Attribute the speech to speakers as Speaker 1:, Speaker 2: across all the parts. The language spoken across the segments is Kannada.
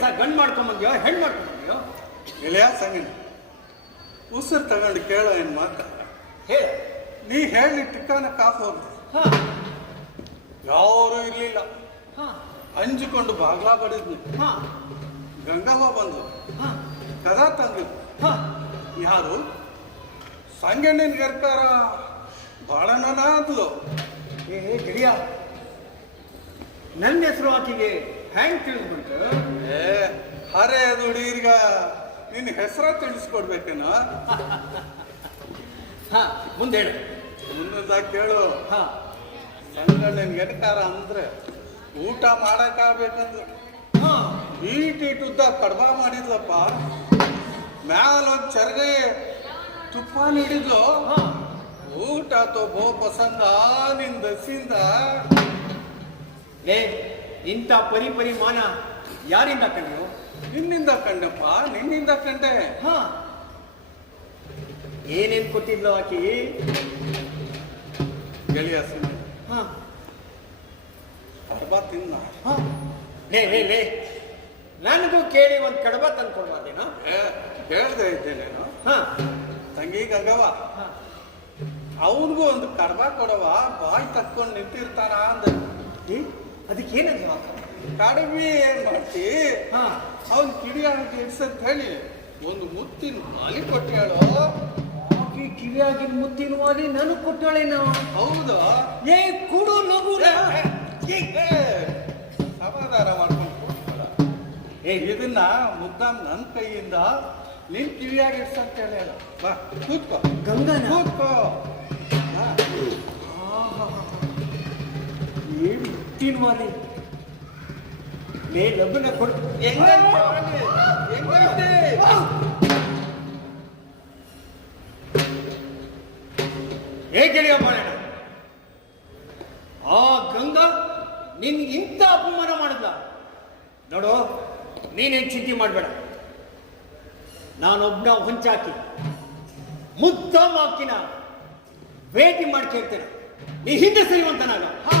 Speaker 1: ಕೆಲಸ ಗಂಡು ಮಾಡ್ಕೊಂಬಂದ್ಯೋ ಹೆಣ್ಣು ಮಾಡ್ಕೊಂಬಂದ್ಯೋ?
Speaker 2: ಇಲ್ಲ ಸಂಗಿನ ಉಸಿರು ತಗೊಂಡು ಕೇಳ ಏನ್ ಮಾತ?
Speaker 1: ಹೇ
Speaker 2: ನೀ ಹೇಳಿ ಟಿಕ್ಕಾನ ಕಾಫ್ ಹೋಗ
Speaker 1: ಹಾ.
Speaker 2: ಯಾರು ಇರ್ಲಿಲ್ಲ.
Speaker 1: ಹಾ.
Speaker 2: ಅಂಜಿಕೊಂಡು ಬಾಗ್ಲಾ ಬಡಿದ್ನಿ. ಗಂಗವ್ವ ಬಂದು
Speaker 1: ಹಾ.
Speaker 2: ಕದ ತಂದಿದ್ದು
Speaker 1: ಹಾ.
Speaker 2: ಯಾರು? ಸಂಗಣ್ಣಿನ ಗರ್ಕಾರ ಭಾಳ ನನ ಅಂದ್ಲು
Speaker 1: ಏ ಗಿರಿಯ ನನ್ನ ಹೆಸರು ಆಕೆಗೆ ಹ್ಯಾಂಗ್ ತಿಳಿದ್ಬಿಡ್ತು?
Speaker 2: ಏ ನೋಡಿ ಈಗ ನಿನ್ನ ಹೆಸರ ತಿಳಿಸ್ಕೊಡ್ಬೇಕೇನೋ?
Speaker 1: ಹಾ ಮುಂದೆ ಹೇಳು.
Speaker 2: ಮುಂದಾಗ ಕೇಳು.
Speaker 1: ಹಾ.
Speaker 2: ಸಂಗಣ್ಣನ ಅಂದ್ರೆ ಊಟ ಮಾಡಕ್ಕಾಗ್ಬೇಕಂದ್ರೆ.
Speaker 1: ಹಾ.
Speaker 2: ಈಟ್ ಉದ್ದ ಕಡ್ಬ ಮಾಡಿದ್ಲಪ್ಪ. ಮ್ಯಾಲ ಒಂದ್ ಚರ್ಗೆ ತುಪ್ಪ ನೀಡಿದ್ಲು. ಊಟ ತೋ ಬೋ ಪಸಂದ ನಿನ್ ದಸಿಂದ
Speaker 1: ಲೇ ಇಂಥ ಪರಿ ಪರಿ ಮಾನ ಯಾರಿಂದ ಕಂಡು
Speaker 2: ನಿನ್ನಿಂದ ಕಂಡಪ್ಪ ನಿನ್ನಿಂದ ಕಂಡೆ.
Speaker 1: ಹಾ. ಏನೇನ್ ಕೊಟ್ಟಿದ್ಲು ಆಕಿ?
Speaker 2: ಗೆಳೆಯ
Speaker 1: ಹಾ.
Speaker 2: ಕಡ್ಬ ತಿನ್ನ.
Speaker 1: ಹಾ. ಲೇ ಲೇ ಲೇ. ನನಗೂ ಕೇಳಿ ಒಂದು ಕಡಬ ತಂದು ಕೊಡ್ಬಾರ್ದೇನೋ
Speaker 2: ಹೇಳ್ದೆ ಇದ್ದೇನೇನು
Speaker 1: ಹಾ.
Speaker 2: ತಂಗಿ ಗಂಗವ್ವ.
Speaker 1: ಹಾ.
Speaker 2: ಅವನಿಗೂ ಒಂದು ಕಡಬ ಕೊಡವ ಬಾಯಿ ತಕ್ಕೊಂಡು ನಿಂತಿರ್ತಾರಾ ಅಂದ.
Speaker 1: ಏನಂದ್ರು
Speaker 2: ಕಡಿಮೆ ಏನ್ ಮಾಡ್ತಿ?
Speaker 1: ಹಾ.
Speaker 2: ಕಿಡಿಯಾಗಿ ಕಿಡಿ ಅಂತ ಹೇಳಿ ಒಂದು ಮುತ್ತಿನ ಮಾಲಿ ಕೊಟ್ಟಾಳು
Speaker 1: ಆಕಿ ಕಿವಿಯಾಗಿನ ಮುತ್ತಿನ ವಾಲಿ ನನಗೆ ನಾವು
Speaker 2: ಹೌದು?
Speaker 1: ಏ ಕೊಡು
Speaker 2: ನಗು ಸಮಾಧಾನ ಮಾಡ್ಕೊಂಡು. ಏ. ಇದನ್ನ ಮುದ್ದಾಮ್ ನನ್ನ ಕೈಯಿಂದ ನಿನ್ ಕಿವಿಯಾಗಿ ಇಡ್ಸಂತ ಹೇಳಿ ಬಾ ಕೂತ್ಕೋ.
Speaker 1: ಗಂಗಾ
Speaker 2: ಕೂತ್ಕೋ. ಏನ್
Speaker 1: ಏ ಮುತ್ತಿನ ವಾಲಿ ಲೇ ಲಘುನ ಕೊಡು
Speaker 2: ಹೆಂಗೈತೆ
Speaker 1: ಗೆಳೆಯ ಮಾಡೋಣ ಆ ಗಂಗಾ ನಿನ್ ಇಂಥ ಅಪಮಾನ ಮಾಡಿದ್ಲ. ನೋಡು ನೀನೇನ್ ಚಿಂತೆ ಮಾಡಬೇಡ. ನಾನೊಬ್ಬನ ಹೊಂಚಾಕಿ ಮುದ್ದ ಮಾಕಿನ ಭೇಟಿ ಮಾಡ್ಕೇಳ್ತೇನೆ. ನೀ ಹಿಂದೆ ಸರಿಯುವಂತನಾಗ. ಏನು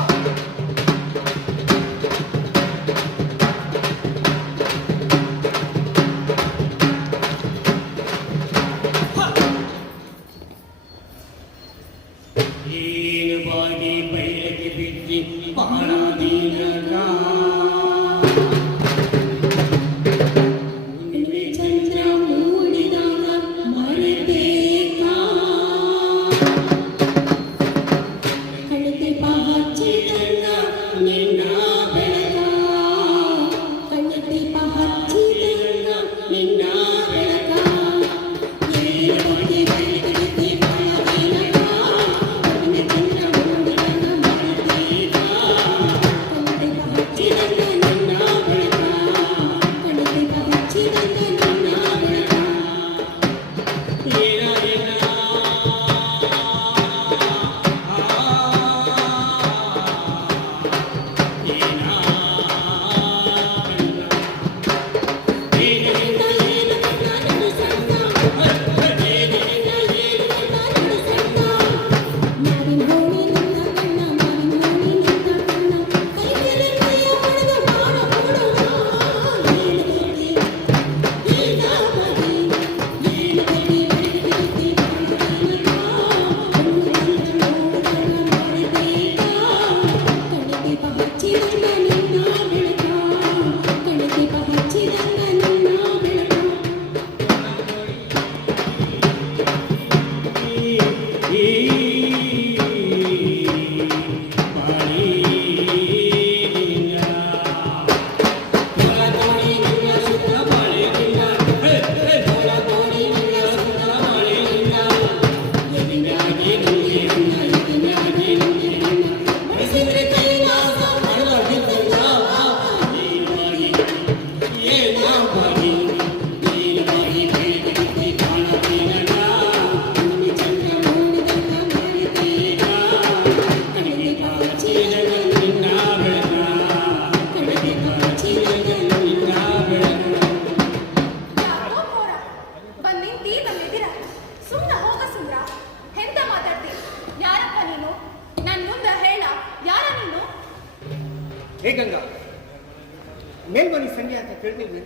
Speaker 3: ಮೇಲ್ಮನಿ ಸಂಜೆ ಅಂತ ಕೇಳ್ತೀವಿ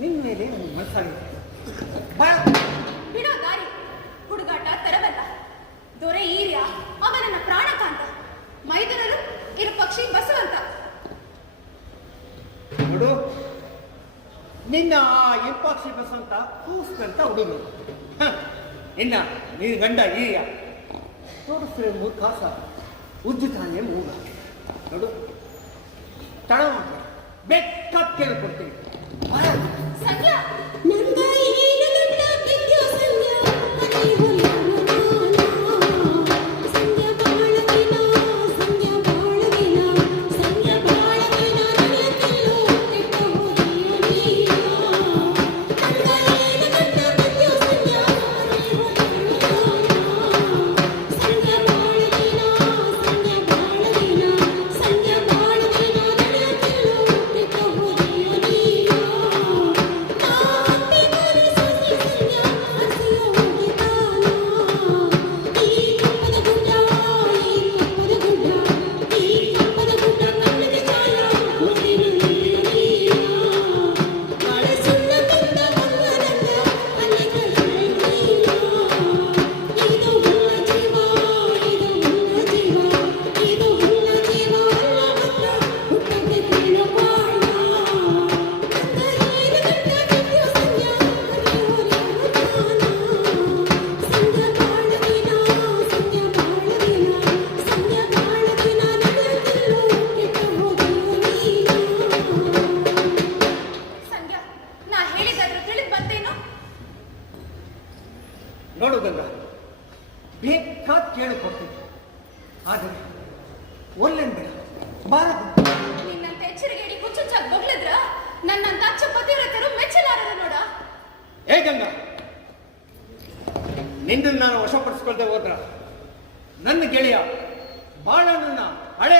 Speaker 3: ನಿನ್ನ ಮೇಲೆ ಒಂದು ಮನಸ್ಸಾಗಿದೆ. ಬಾ.
Speaker 4: ಬಿಡೋ ದಾರಿ. ಹುಡುಗಾಟ ತರವಲ್ಲ ದೊರೆ ಈರ್ಯ ಅವನನ್ನ ಪ್ರಾಣಕಾಂತ ಮೈದನರು ಇರು ಪಕ್ಷಿ ಬಸವಂತ.
Speaker 3: ನೋಡು ನಿನ್ನ ಆ ಎಂಪಾಕ್ಷಿ ಬಸಂತ ಕೂಸ್ಕಂತ ಹುಡುಗರು ಹ, ನಿನ್ನ ಗಂಡ ಈಯ ತೋರಿಸ್ರೆ ಮೂರ್ಖಾಸ ಉಜ್ಜುತ್ತಾನೆ ಮೂಗ. ನೋಡು. ತಡ ಮಾಡ್ತಾರೆ ಬೆಕ್ಕ ಕೇಳಿಕೊಡ್ತೀನಿ. ನೋಡು ಗಂಗ. ಬೇಕಾದ ಕೇಳಿಕೊಡ್ತೀನಿ ಆದರೆ ಒಲ್ಲೆನ್ ಬೇಡ ಬಾರ
Speaker 4: ನಿನ್ನಂತ ಎಚ್ಚರಿಕೆಡಿ ಹುಚ್ಚುಚ್ಚಾಗಿ ಬೊಗ್ಳಿದ್ರ ನನ್ನಂತ ಅಚ್ಚ ಪತಿವ್ರತರು ಮೆಚ್ಚಲಾರರು ನೋಡ.
Speaker 3: ಏ ಗಂಗ. ನಿನ್ನನ್ನು ನಾನು ವಶಪಡಿಸ್ಕೊಳ್ದೆ ಹೋದ್ರ ನನ್ನ ಗೆಳೆಯ ಬಾಳನನ್ನ ಹಳೆ